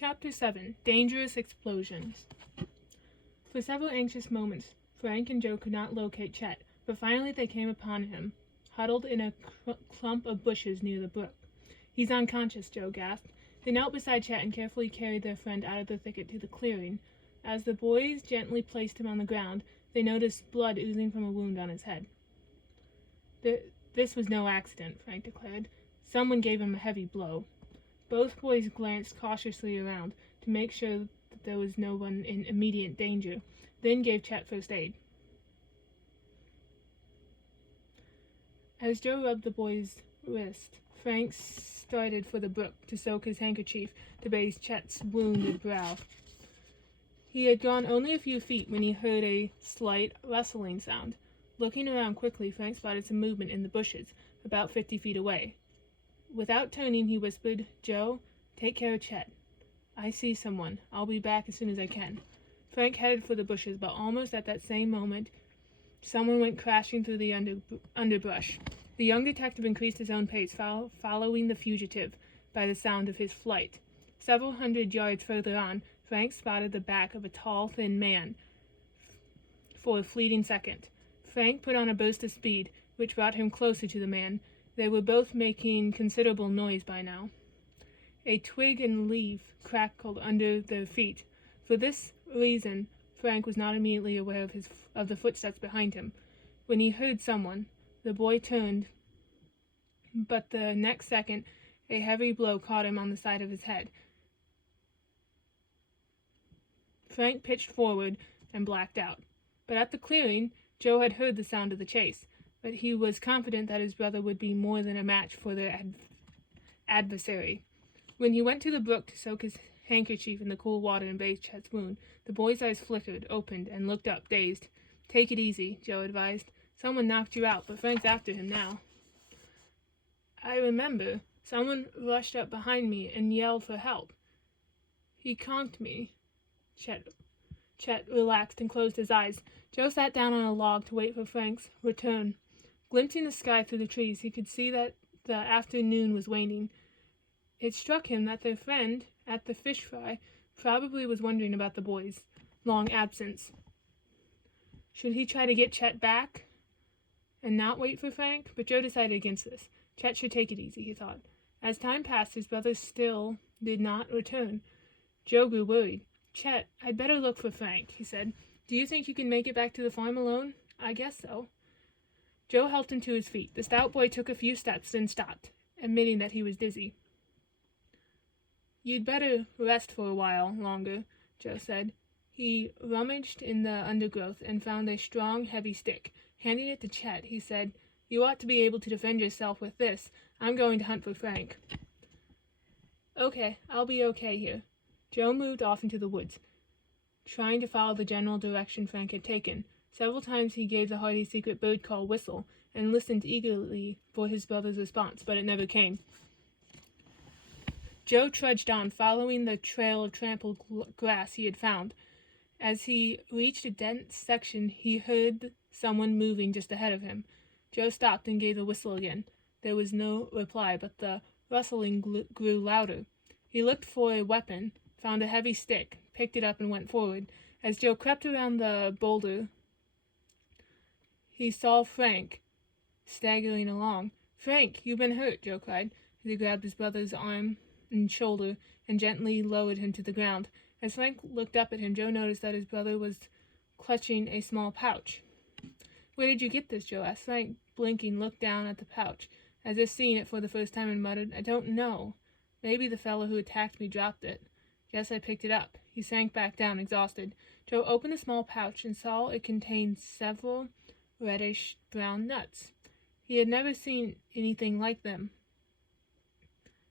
Chapter 7 Dangerous Explosions. For several anxious moments, Frank and Joe could not locate Chet, but finally they came upon him, huddled in a clump of bushes near the brook. "He's unconscious," Joe gasped. They knelt beside Chet and carefully carried their friend out of the thicket to the clearing. As the boys gently placed him on the ground, they noticed blood oozing from a wound on his head. "This was no accident," Frank declared. "Someone gave him a heavy blow." Both boys glanced cautiously around to make sure that there was no one in immediate danger, then gave Chet first aid. As Joe rubbed the boy's wrist, Frank started for the brook to soak his handkerchief to bathe Chet's wounded brow. He had gone only a few feet when he heard a slight rustling sound. Looking around quickly, Frank spotted some movement in the bushes, about 50 feet away. Without turning, he whispered, "Joe, take care of Chet. I see someone. I'll be back as soon as I can." Frank headed for the bushes, but almost at that same moment, someone went crashing through the underbrush. The young detective increased his own pace, following the fugitive by the sound of his flight. Several hundred yards further on, Frank spotted the back of a tall, thin man for a fleeting second. Frank put on a burst of speed, which brought him closer to the man. They were both making considerable noise by now. A twig and leaf crackled under their feet. For this reason, Frank was not immediately aware of the footsteps behind him. When he heard someone, the boy turned, but the next second, a heavy blow caught him on the side of his head. Frank pitched forward and blacked out. But at the clearing, Joe had heard the sound of the chase, but he was confident that his brother would be more than a match for their adversary. When he went to the brook to soak his handkerchief in the cool water and bathe Chet's wound, the boy's eyes flickered, opened, and looked up, dazed. "Take it easy," Joe advised. "Someone knocked you out, but Frank's after him now." "I remember. Someone rushed up behind me and yelled for help. He conked me." Chet relaxed and closed his eyes. Joe sat down on a log to wait for Frank's return. Glimpsing the sky through the trees, he could see that the afternoon was waning. It struck him that their friend at the fish fry probably was wondering about the boys' long absence. Should he try to get Chet back and not wait for Frank? But Joe decided against this. Chet should take it easy, he thought. As time passed, his brother still did not return. Joe grew worried. "Chet, I'd better look for Frank," he said. "Do you think you can make it back to the farm alone?" "I guess so." Joe helped him to his feet. The stout boy took a few steps, then stopped, admitting that he was dizzy. "You'd better rest for a while longer," Joe said. He rummaged in the undergrowth and found a strong, heavy stick. Handing it to Chet, he said, "You ought to be able to defend yourself with this. I'm going to hunt for Frank." "Okay, I'll be okay here." Joe moved off into the woods, trying to follow the general direction Frank had taken. Several times he gave the hearty secret bird call whistle and listened eagerly for his brother's response, but it never came. Joe trudged on, following the trail of trampled grass he had found. As he reached a dense section, he heard someone moving just ahead of him. Joe stopped and gave the whistle again. There was no reply, but the rustling grew louder. He looked for a weapon, found a heavy stick, picked it up, and went forward. As Joe crept around the boulder, he saw Frank staggering along. "Frank, you've been hurt," Joe cried, as he grabbed his brother's arm and shoulder and gently lowered him to the ground. As Frank looked up at him, Joe noticed that his brother was clutching a small pouch. "Where did you get this?" Joe asked. Frank, blinking, looked down at the pouch, as if seeing it for the first time, and muttered, "I don't know. Maybe the fellow who attacked me dropped it. Guess I picked it up." He sank back down, exhausted. Joe opened the small pouch and saw it contained several reddish-brown nuts. He had never seen anything like them,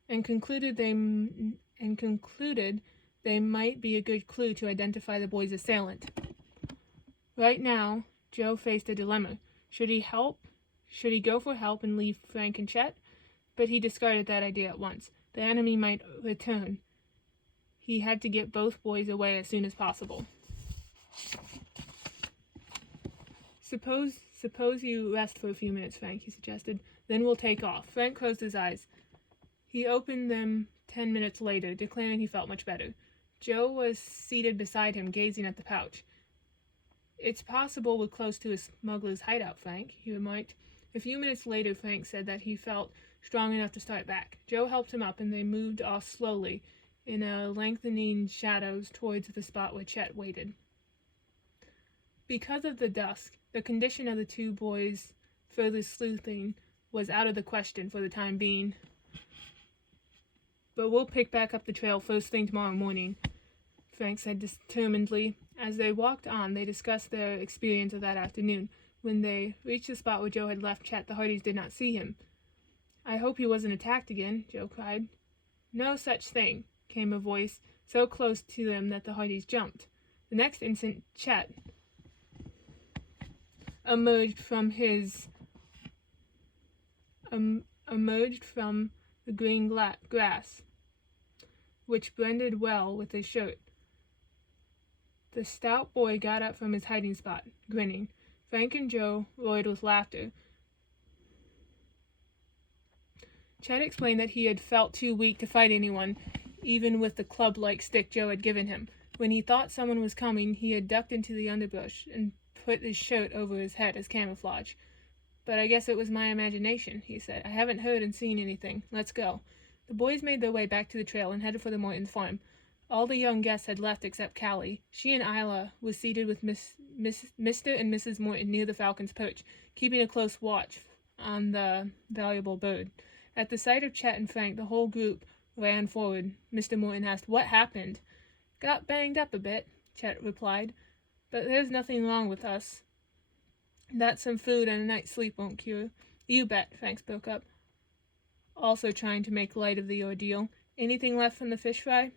and concluded they might be a good clue to identify the boy's assailant. Right now, Joe faced a dilemma. Should he help? Should he go for help and leave Frank and Chet? But he discarded that idea at once. The enemy might return. He had to get both boys away as soon as possible. Suppose you rest for a few minutes, Frank," he suggested. "Then we'll take off." Frank closed his eyes. He opened them 10 minutes later, declaring he felt much better. Joe was seated beside him, gazing at the pouch. "It's possible we're close to a smuggler's hideout, Frank," he remarked. A few minutes later, Frank said that he felt strong enough to start back. Joe helped him up, and they moved off slowly in a lengthening shadows towards the spot where Chet waited. Because of the dusk, the condition of the two boys' further sleuthing was out of the question for the time being. "But we'll pick back up the trail first thing tomorrow morning," Frank said determinedly. As they walked on, they discussed their experience of that afternoon. When they reached the spot where Joe had left Chet, the Hardys did not see him. "I hope he wasn't attacked again," Joe cried. "No such thing," came a voice so close to them that the Hardys jumped. The next instant, Chet emerged from the green grass, which blended well with his shirt. The stout boy got up from his hiding spot, grinning. Frank and Joe roared with laughter. Chet explained that he had felt too weak to fight anyone, even with the club-like stick Joe had given him. When he thought someone was coming, he had ducked into the underbrush and put his shirt over his head as camouflage. "But I guess it was my imagination," he said. "I haven't heard and seen anything. Let's go." The boys made their way back to the trail and headed for the Morton's farm. All the young guests had left except Callie. She and Isla were seated with Mr. and Mrs. Morton near the falcon's perch, keeping a close watch on the valuable bird. At the sight of Chet and Frank, the whole group ran forward. Mr. Morton asked, "What happened?" "Got banged up a bit," Chet replied. "But there's nothing wrong with us that some food and a night's sleep won't cure." "You bet," Frank spoke up, also trying to make light of the ordeal. "Anything left from the fish fry?"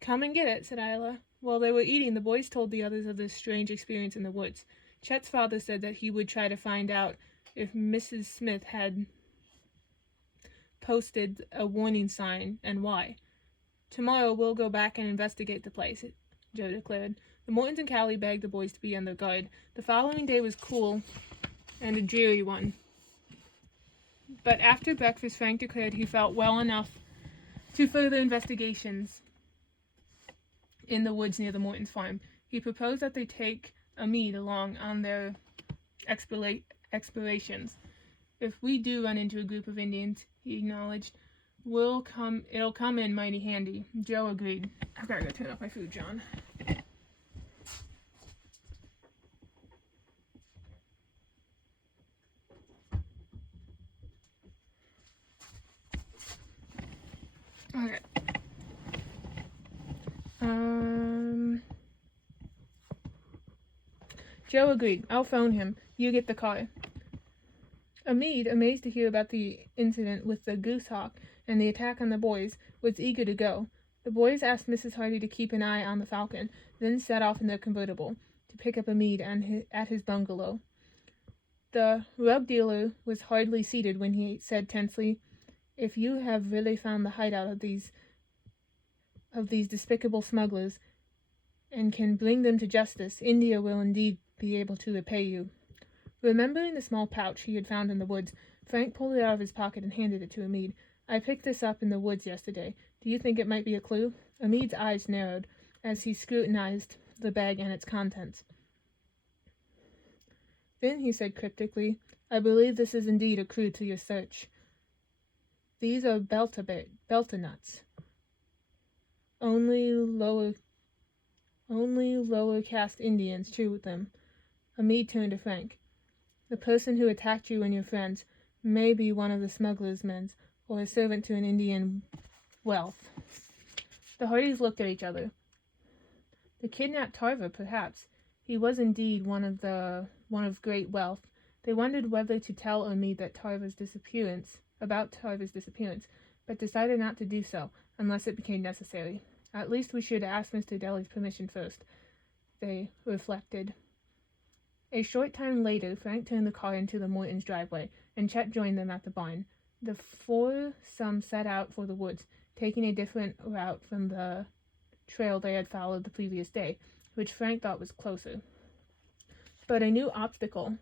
"Come and get it," said Isla. While they were eating, the boys told the others of their strange experience in the woods. Chet's father said that he would try to find out if Mrs. Smith had posted a warning sign and why. "Tomorrow we'll go back and investigate the place," Joe declared. The Mortons and Callie begged the boys to be on their guard. The following day was cool and a dreary one. But after breakfast, Frank declared he felt well enough to further investigations in the woods near the Morton's farm. He proposed that they take Amid along on their explorations. "If we do run into a group of Indians," he acknowledged, it'll come in mighty handy." Joe agreed. I've got to go turn off my food, John. Okay. Joe agreed. "I'll phone him. You get the car." Amid, amazed to hear about the incident with the goosehawk and the attack on the boys, was eager to go. The boys asked Mrs. Hardy to keep an eye on the falcon, then set off in their convertible to pick up Amid at his bungalow. The rug dealer was hardly seated when he said tensely, "If you have really found the hideout of these despicable smugglers and can bring them to justice, India will indeed be able to repay you." Remembering the small pouch he had found in the woods, Frank pulled it out of his pocket and handed it to Amid. "I picked this up in the woods yesterday. Do you think it might be a clue?" Amid's eyes narrowed as he scrutinized the bag and its contents. Then he said cryptically, "I believe this is indeed a clue to your search. These are belta nuts. Only lower caste Indians chew them." Amid turned to Frank. "The person who attacked you and your friends may be one of the smugglers' men, or a servant to an Indian wealth." The Hardys looked at each other. "The kidnapped Tarver, perhaps. He was indeed one of great wealth." They wondered whether to tell Amid about Tarver's disappearance, but decided not to do so unless it became necessary. "At least we should ask Mr. Daly's permission first," they reflected. A short time later, Frank turned the car into the Morton's driveway, and Chet joined them at the barn. The foursome set out for the woods, taking a different route from the trail they had followed the previous day, which Frank thought was closer. But a new obstacle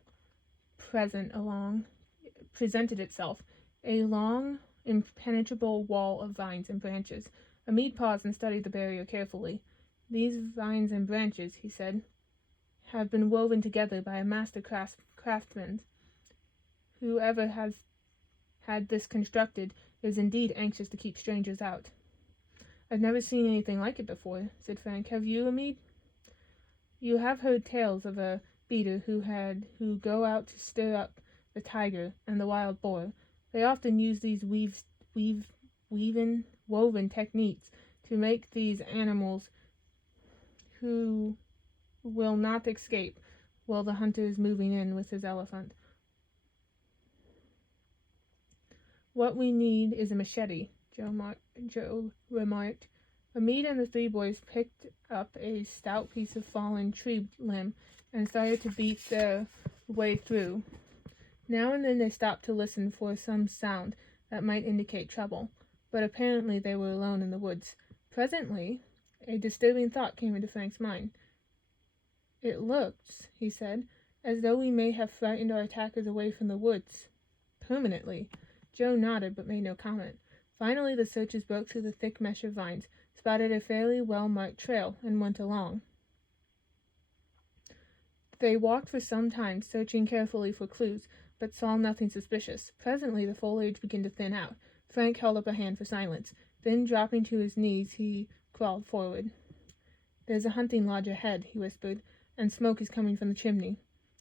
presented itself. A long impenetrable wall of vines and branches. Amid paused and studied the barrier carefully. "These vines and branches," he said, "have been woven together by a master craftsman. Whoever has had this constructed is indeed anxious to keep strangers out." "I've never seen anything like it before," said Frank. "Have you, Amid?" "You have heard tales of a beater who go out to stir up the tiger and the wild boar. They often use these woven techniques to make these animals who will not escape while the hunter is moving in with his elephant. What we need is a machete," Joe remarked. Amid and the three boys picked up a stout piece of fallen tree limb and started to beat their way through. Now and then they stopped to listen for some sound that might indicate trouble, but apparently they were alone in the woods. Presently, a disturbing thought came into Frank's mind. "It looks," he said, "as though we may have frightened our attackers away from the woods permanently." Joe nodded but made no comment. Finally, the searchers broke through the thick mesh of vines, spotted a fairly well-marked trail, and went along. They walked for some time, searching carefully for clues, but saw nothing suspicious. Presently, the foliage began to thin out. Frank held up a hand for silence. Then, dropping to his knees, he crawled forward. "There's a hunting lodge ahead," he whispered, "and smoke is coming from the chimney."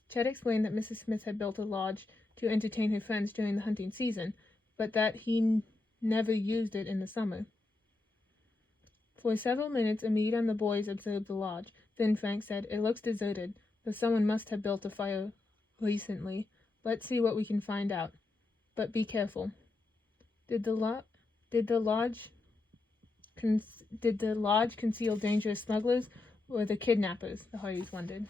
Chet explained that Mrs. Smith had built a lodge to entertain her friends during the hunting season, but that he never used it in the summer. For several minutes, Amid and the boys observed the lodge. Then Frank said, "It looks deserted, but someone must have built a fire recently. Let's see what we can find out. But be careful." Did the lodge conceal dangerous smugglers or the kidnappers? The Hardys wondered.